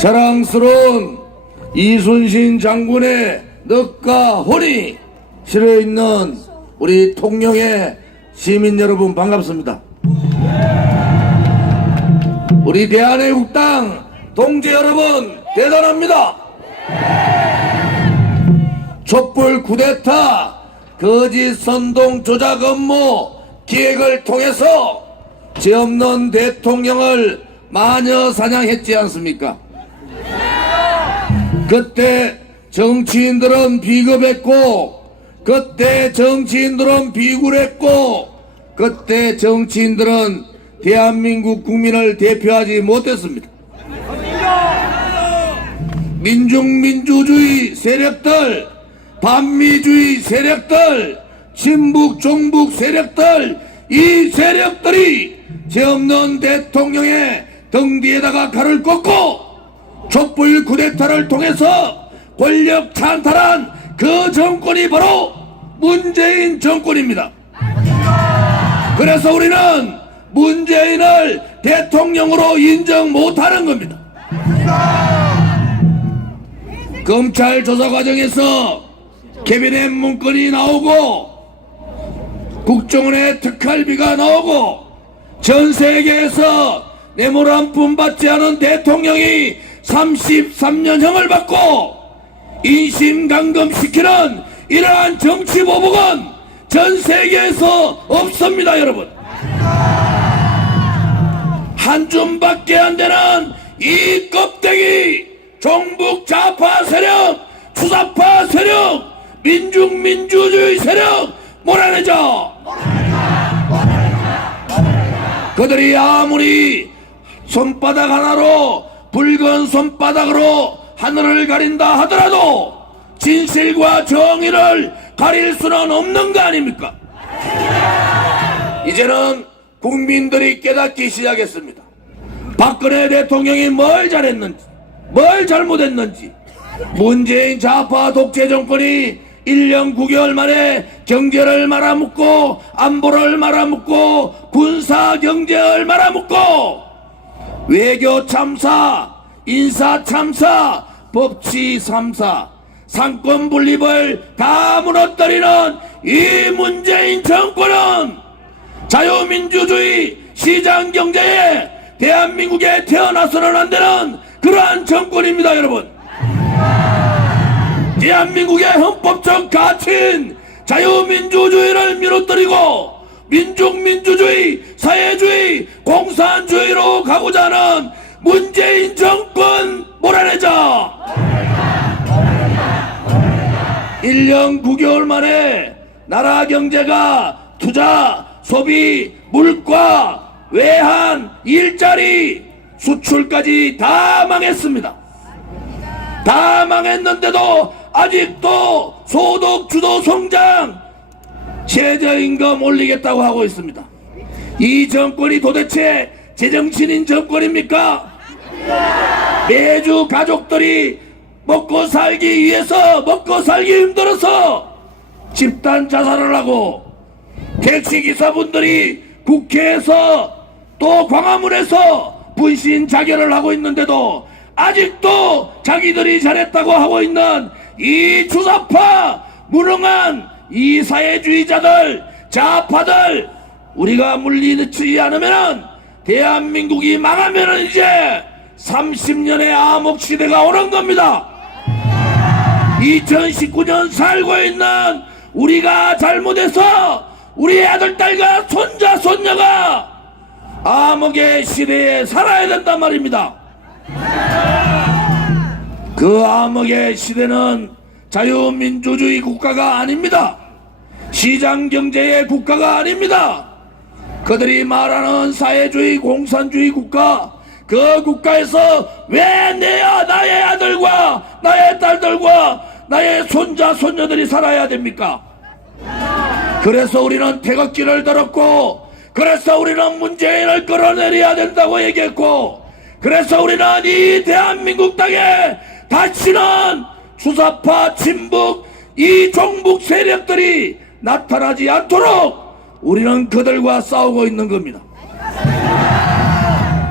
자랑스러운 이순신 장군의 늑과 혼이 실어있는 우리 통영의 시민 여러분 반갑습니다. 우리 대한애국당 동지 여러분 대단합니다. 촛불 쿠데타 거짓 선동 조작 업무 기획을 통해서 죄 없는 대통령을 마녀 사냥했지 않습니까? 그때 정치인들은 비겁했고, 그때 정치인들은 비굴했고, 그때 정치인들은 대한민국 국민을 대표하지 못했습니다. 민중민주주의 세력들, 반미주의 세력들, 친북 종북 세력들, 이 세력들이 죄 없는 대통령의 등 뒤에다가 칼을 꽂고 촛불 쿠데타를 통해서 권력 찬탈한 그 정권이 바로 문재인 정권입니다. 그래서 우리는 문재인을 대통령으로 인정 못하는 겁니다. 검찰 조사 과정에서 캐비넷 문건이 나오고 국정원의 특활비가 나오고 전 세계에서 뇌물 한 푼 받지 않은 대통령이 33년형을 받고 인신감금시키는 이러한 정치보복은 전 세계에서 없습니다. 여러분, 한 줌밖에 안 되는 이 껍데기 종북 좌파 세력, 추사파 세력, 민중민주주의 세력 몰아내자. 그들이 아무리 손바닥 하나로, 붉은 손바닥으로 하늘을 가린다 하더라도 진실과 정의를 가릴 수는 없는 거 아닙니까? 이제는 국민들이 깨닫기 시작했습니다. 박근혜 대통령이 뭘 잘했는지, 뭘 잘못했는지. 문재인 좌파 독재 정권이 1년 9개월 만에 경제를 말아먹고, 안보를 말아먹고, 군사 경제를 말아먹고, 외교 참사, 인사 참사, 법치 3사, 상권 분립을 다 무너뜨리는 이 문재인 정권은 자유민주주의 시장 경제에 대한민국에 태어나서는 안 되는 그러한 정권입니다. 여러분, 대한민국의 헌법적 가치인 자유민주주의를 무너뜨리고 민중민주주의, 사회주의, 공산주의로 가고자 하는 문재인 정권 몰아내자. 1년 9개월 만에 나라 경제가 투자, 소비, 물가, 외환, 일자리, 수출까지 다 망했습니다. 다 망했는데도 아직도 소득 주도 성장, 최저임금 올리겠다고 하고 있습니다. 이 정권이 도대체 제정신인 정권입니까? 매주 가족들이 먹고 살기 위해서, 먹고 살기 힘들어서 집단 자살을 하고, 택시기사분들이 국회에서 또 광화문에서 분신 자결을 하고 있는데도 아직도 자기들이 잘했다고 하고 있는 이 주사파 무능한 이 사회주의자들, 좌파들, 우리가 물리치지 않으면 대한민국이 망하면 이제 30년의 암흑시대가 오는 겁니다. 2019년 살고 있는 우리가 잘못해서 우리 아들, 딸과 손자, 손녀가 암흑의 시대에 살아야 된단 말입니다. 그 암흑의 시대는 자유민주주의 국가가 아닙니다. 시장경제의 국가가 아닙니다. 그들이 말하는 사회주의, 공산주의 국가, 그 국가에서 왜 나의 아들과 나의 딸들과 나의 손자, 손녀들이 살아야 됩니까? 그래서 우리는 태극기를 들었고, 그래서 우리는 문재인을 끌어내려야 된다고 얘기했고, 그래서 우리는 이 대한민국 땅에 다시는 주사파, 친북, 이 종북 세력들이 나타나지 않도록 우리는 그들과 싸우고 있는 겁니다.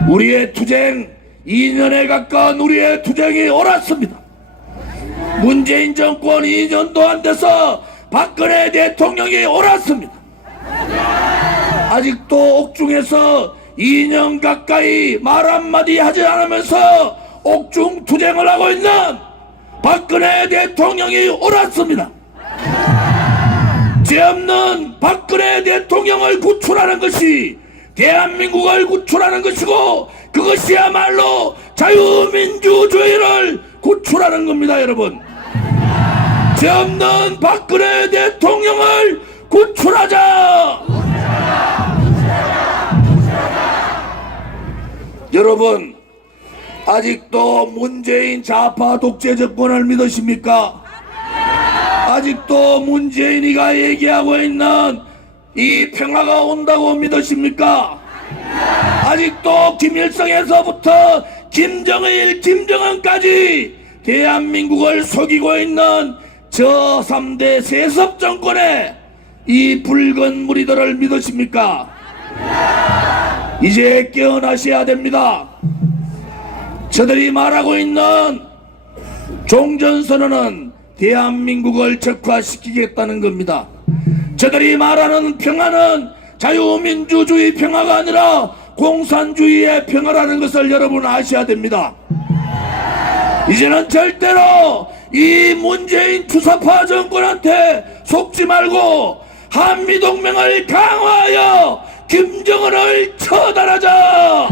우리의 투쟁 2년에 가까운 우리의 투쟁이 옳았습니다. 문재인 정권 2년도 안 돼서 박근혜 대통령이 옳았습니다. 아직도 옥중에서 2년 가까이 말 한마디 하지 않으면서 옥중 투쟁을 하고 있는 박근혜 대통령이 옳았습니다. 죄 없는 박근혜 대통령을 구출하는 것이 대한민국을 구출하는 것이고, 그것이야말로 자유민주주의를 구출하는 겁니다. 여러분, 죄 없는 박근혜 대통령을 구출하자. 여러분, 아직도 문재인 좌파 독재 정권을 믿으십니까? 아직도 문재인이가 얘기하고 있는 이 평화가 온다고 믿으십니까? 아직도 김일성에서부터 김정일, 김정은까지 대한민국을 속이고 있는 저 3대 세습 정권의 이 붉은 무리들을 믿으십니까? 이제 깨어나셔야 됩니다. 저들이 말하고 있는 종전선언은 대한민국을 적화시키겠다는 겁니다. 저들이 말하는 평화는 자유민주주의 평화가 아니라 공산주의의 평화라는 것을 여러분 아셔야 됩니다. 이제는 절대로 이 문재인 주사파 정권한테 속지 말고 한미동맹을 강화하여 김정은을 처단하자.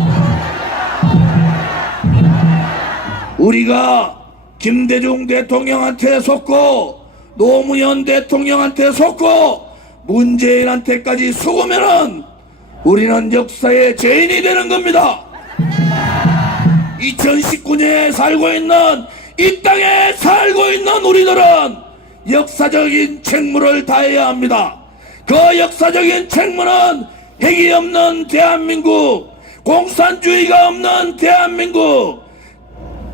우리가 김대중 대통령한테 속고 노무현 대통령한테 속고 문재인한테까지 속으면은 우리는 역사의 죄인이 되는 겁니다. 2019년에 살고 있는, 이 땅에 살고 있는 우리들은 역사적인 책무를 다해야 합니다. 그 역사적인 책무는 핵이 없는 대한민국, 공산주의가 없는 대한민국,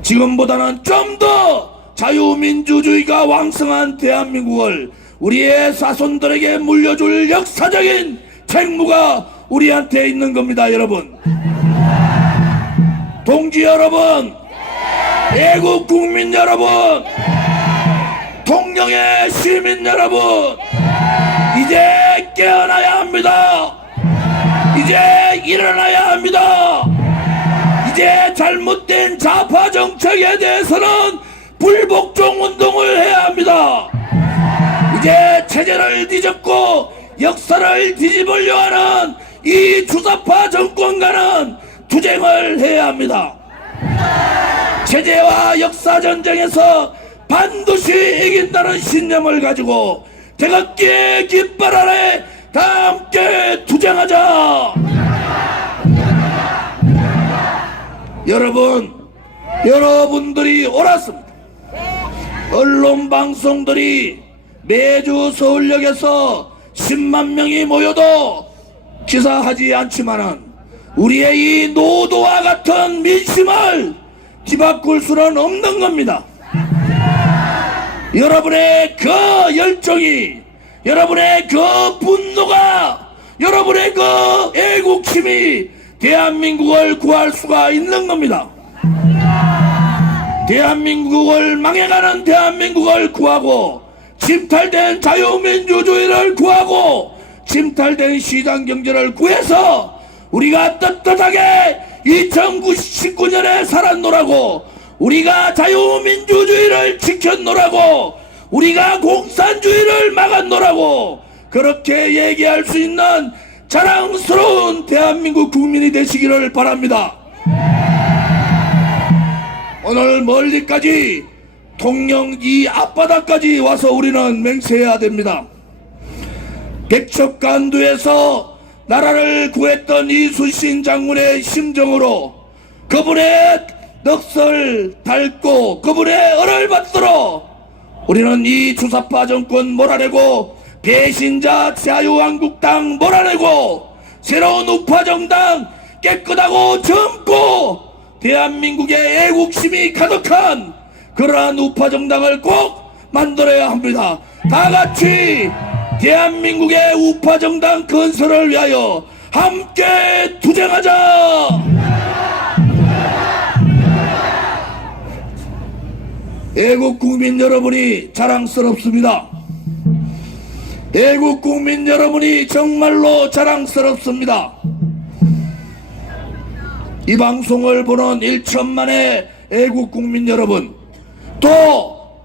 지금보다는 좀 더 자유민주주의가 왕성한 대한민국을 우리의 자손들에게 물려줄 역사적인 책무가 우리한테 있는 겁니다. 여러분, 동지 여러분, 애국 국민 여러분, 통영의 시민 여러분, 이제 깨어나야 합니다. 이제 일어나야 합니다. 이제 잘못된 좌파 정책에 대해서는 불복종 운동을 해야 합니다. 이제 체제를 뒤집고 역사를 뒤집으려 하는 이 주사파 정권과는 투쟁을 해야 합니다. 체제와 역사 전쟁에서 반드시 이긴다는 신념을 가지고 태극기의 깃발 아래 다 함께 투쟁하자. 여러분들이 옳았습니다. 언론 방송들이 매주 서울역에서 10만 명이 모여도 기사하지 않지만은 우리의 이 노도와 같은 민심을 뒤바꿀 수는 없는 겁니다. 여러분의 그 열정이, 여러분의 그 분노가, 여러분의 그 애국심이 대한민국을 구할 수가 있는 겁니다. 대한민국을 망해가는 대한민국을 구하고, 침탈된 자유민주주의를 구하고, 침탈된 시장경제를 구해서 우리가 떳떳하게 2019년에 살았노라고, 우리가 자유민주주의를 지켰노라고, 우리가 공산주의를 막았노라고 그렇게 얘기할 수 있는 자랑스러운 대한민국 국민이 되시기를 바랍니다. 오늘 멀리까지 통영 이 앞바다까지 와서 우리는 맹세해야 됩니다. 백척간두에서 나라를 구했던 이순신 장군의 심정으로 그분의 넋을 닳고 그분의 은을 받들어 우리는 이 주사파 정권 몰아내고 배신자 자유한국당 몰아내고 새로운 우파정당 깨끗하고 젊고 대한민국의 애국심이 가득한 그러한 우파정당을 꼭 만들어야 합니다. 다같이 대한민국의 우파정당 건설을 위하여 함께 투쟁하자. 애국 국민 여러분이 자랑스럽습니다. 애국 국민 여러분이 정말로 자랑스럽습니다. 이 방송을 보는 1천만의 애국 국민 여러분, 또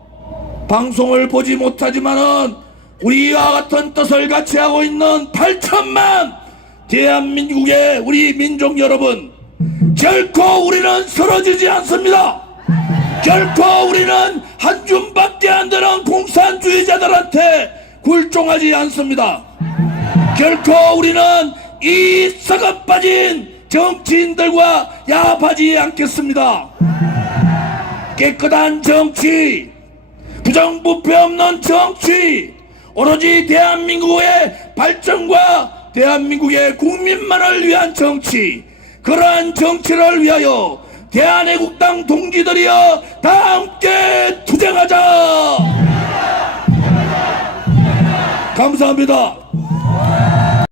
방송을 보지 못하지만은 우리와 같은 뜻을 같이 하고 있는 8천만 대한민국의 우리 민족 여러분, 결코 우리는 쓰러지지 않습니다. 결코 우리는 한 줌밖에 안 되는 공산주의자들한테 굴종하지 않습니다. 결코 우리는 이 썩어 빠진 정치인들과 야합하지 않겠습니다. 깨끗한 정치, 부정부패 없는 정치, 오로지 대한민국의 발전과 대한민국의 국민만을 위한 정치, 그러한 정치를 위하여 대한애국당 동지들이여 다 함께 투쟁하자. 감사합니다.